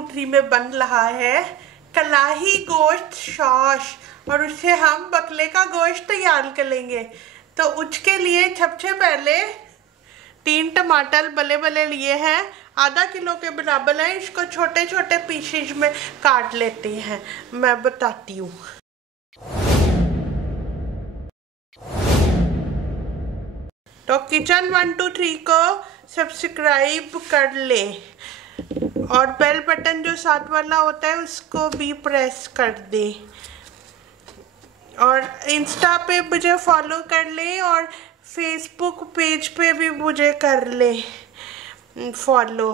2 3 में बन रहा है कलाही गोश्त सॉस और उससे हम बकले का गोश्त तैयार करेंगे। तो उसके लिए सबसे पहले 3 टमाटर बले बले लिए हैं, आधा किलो के बराबर है। इसको छोटे छोटे पीसेस में काट लेते हैं, मैं बताती हूँ। तो किचन 1 2 3 को सब्सक्राइब कर ले और बेल बटन जो साथ वाला होता है उसको भी प्रेस कर दे और इंस्टा पे मुझे फॉलो कर ले और फेसबुक पेज पे भी मुझे कर ले फॉलो।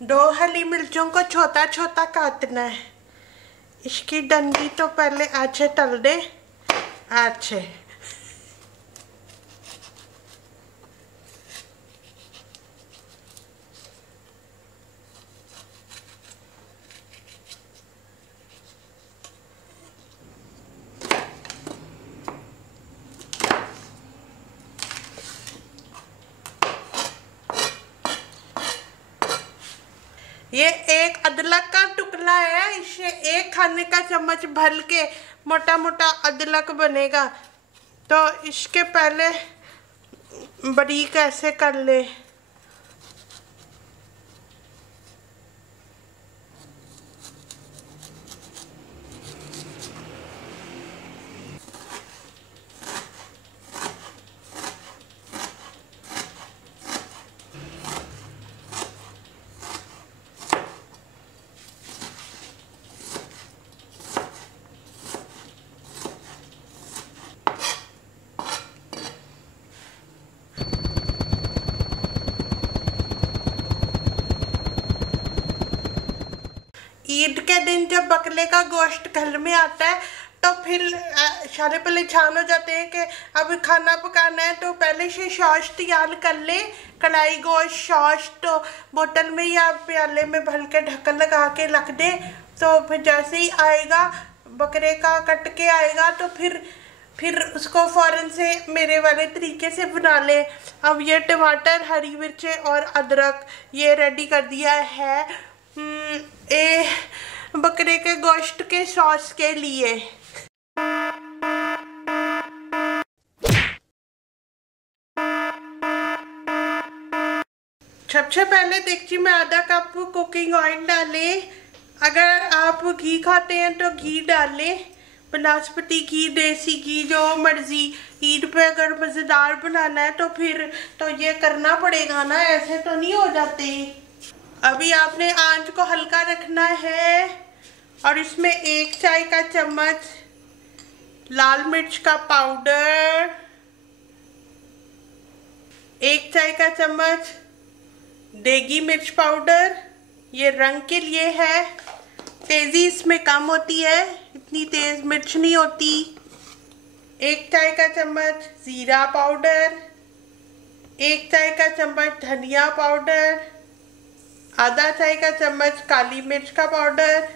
दो हरी मिर्चों को छोटा छोटा काटना है। इसकी डंडी तो पहले अच्छे तल दे, अच्छे। ये एक अदरक का टुकड़ा है, इससे 1 खाने का चम्मच भर के मोटा मोटा अदरक बनेगा। तो इसके पहले बारीक ऐसे कर ले। ईद के दिन जब बकले का गोश्त घर में आता है तो फिर सारे परेशान हो जाते हैं कि अब खाना पकाना है, तो पहले से सॉस तैयार कर ले। कढ़ाई गोश्त सॉस तो बोतल में या प्याले में भर के ढक्कन लगा के रख दे। तो फिर जैसे ही आएगा बकरे का कट के आएगा तो फिर उसको फ़ौरन से मेरे वाले तरीके से बना ले। अब ये टमाटर, हरी मिर्चें और अदरक ये रेडी कर दिया है बकरे के गोश्त के सॉस के लिए। सबसे पहले डेगची में आधा कप कुकिंग ऑयल डालें। अगर आप घी खाते हैं तो घी डालें, बनास्पति घी, देसी घी, जो मर्जी। ईद पे अगर मज़ेदार बनाना है तो फिर तो ये करना पड़ेगा ना, ऐसे तो नहीं हो जाते। अभी आपने आंच को हल्का रखना है और इसमें 1 चाय का चम्मच लाल मिर्च का पाउडर, 1 चाय का चम्मच देगी मिर्च पाउडर, ये रंग के लिए है, तेज़ी इसमें कम होती है, इतनी तेज़ मिर्च नहीं होती। 1 चाय का चम्मच ज़ीरा पाउडर, 1 चाय का चम्मच धनिया पाउडर, आधा चाय का चम्मच काली मिर्च का पाउडर,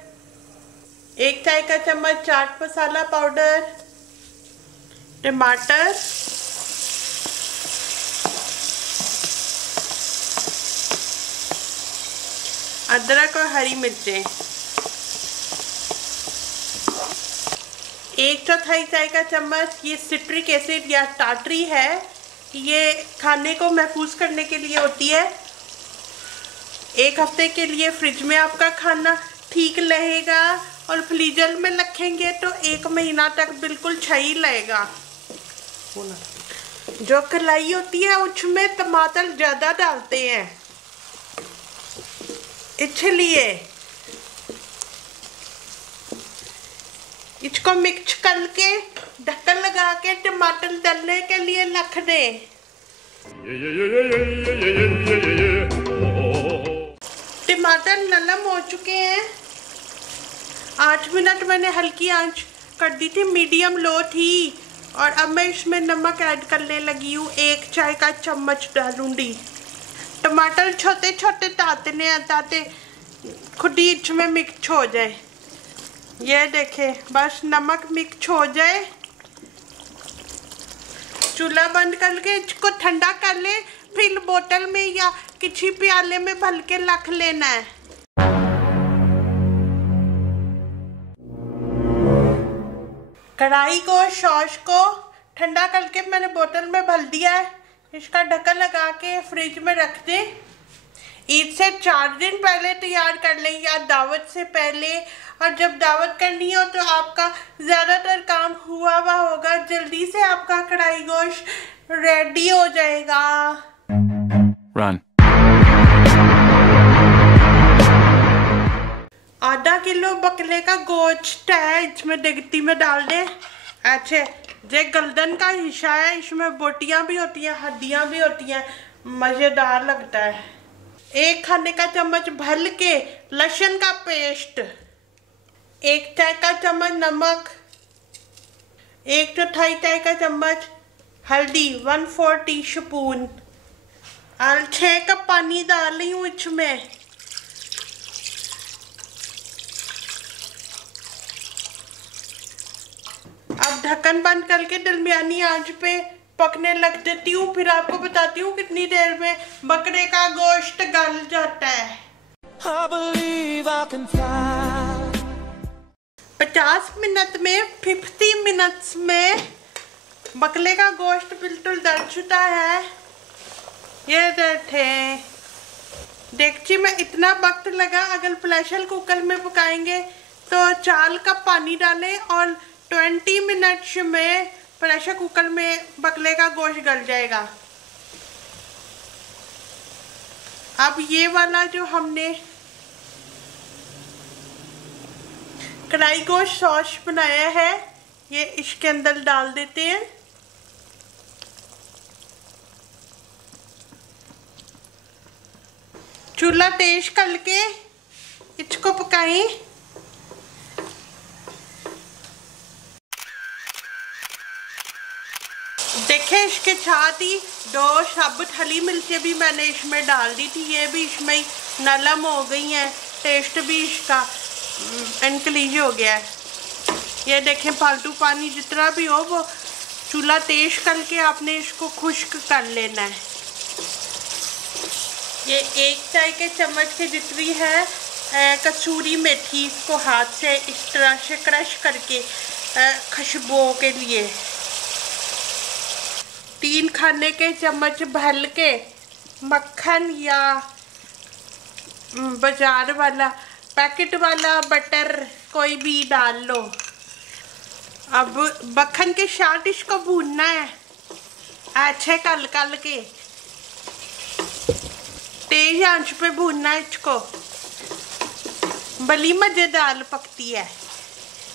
1 चाय का चम्मच चाट मसाला पाउडर, टमाटर, अदरक और हरी मिर्चें, 1/4 चाय का चम्मच ये सिट्रिक एसिड या टाटरी है। ये खाने को महफूज करने के लिए होती है। 1 हफ्ते के लिए फ्रिज में आपका खाना ठीक रहेगा और फ्रीजर में रखेंगे तो 1 महीना तक बिल्कुल सही रहेगा। जो कलाई होती है उसमें टमाटर ज़्यादा डालते हैं, इसलिए इसको मिक्स करके ढक्कन लगा के टमाटर तलने के लिए रख दे। टमाटर नरम हो चुके हैं। 8 मिनट मैंने हल्की आंच कर दी थी, मीडियम लो थी। और अब मैं इसमें नमक ऐड करने लगी हूँ, 1 चाय का चम्मच डालूंगी। टमाटर छोटे छोटे तातने ताते खुद ही इसमें मिक्स हो जाए। ये देखें, बस नमक मिक्स हो जाए। चूल्हा बंद करके इसको ठंडा कर ले, फिर बोतल में या किसी प्याले में भर के रख लेना है। कढ़ाई को सॉस को ठंडा करके मैंने बोतल में भर दिया है। इसका ढक्कन लगा के फ्रिज में रख दे। ईद से 4 दिन पहले तैयार कर लें या दावत से पहले। और जब दावत करनी हो तो आपका ज़्यादातर काम हुआ होगा, जल्दी से आपका कढ़ाई गोश्त रेडी हो जाएगा। Run. आधा किलो बकले का गोश्त है, इसमें देगती में डाल दे। अच्छे जे गर्दन का हिस्सा है, इसमें बोटियां भी होती हैं, हड्डियां भी होती हैं, मज़ेदार लगता है। 1 खाने का चम्मच भर के लहसुन का पेस्ट, 1 चाय का चम्मच नमक, 1/4 चाय का चम्मच हल्दी, 1/4 टीस्पून और 6 कप पानी डाल रही हूँ इसमें। अब ढक्कन बंद करके दरमियानी आंच पे पकने लग देती हूँ। फिर आपको बताती हूँ कितनी देर में बकरे का गोश्त गल जाता है। 50 मिनट में 50 मिनट्स में बकले का गोश्त बिल्कुल गल चुका है। ये देखे डेगची में इतना वक्त लगा। अगर प्रेशर कुकर में पकाएंगे तो 4 कप पानी डालें और 20 मिनट्स में प्रेशर कुकर में बकले का गोश्त गल जाएगा। अब ये वाला जो हमने कढ़ाई गोश्त सॉस बनाया है, ये इसके अंदर डाल देते हैं। चूल्हा तेज करके इसको पकाएं। देखें, इसके साथ ही 2 साबुत हरी मिर्चें भी मैंने इसमें डाल दी थी। ये भी इसमें नरम हो गई हैं, टेस्ट भी इसका इंक्रीज हो गया है। ये देखें, फालतू पानी जितना भी हो वो चूल्हा तेज करके आपने इसको खुश्क कर लेना है। ये 1 चाय के चम्मच के जितनी है कसूरी मेथी, इसको हाथ से इस तरह से क्रश करके खुशबू के लिए। 3 खाने के चम्मच भर के मक्खन या बाजार वाला पैकेट वाला बटर कोई भी डाल लो। अब मक्खन के साथ इसको भूनना है अच्छे कल के, तेज आंच पे भूनना है इसको। बड़ी मजेदार पकती है,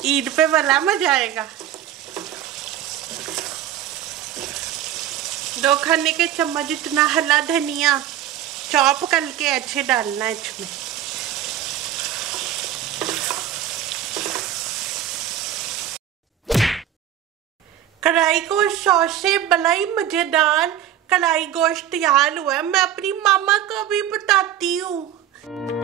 ईद पे बड़ा मजा आएगा। 2 खाने के चम्मच इतना हरा धनिया चॉप करके अच्छे डालना है इसमें। कढ़ाई गोश्त सॉस से बड़ा ही मजेदार कढ़ाई गोश्त तैयार हुआ है। मैं अपनी मामा को भी बताती हूँ।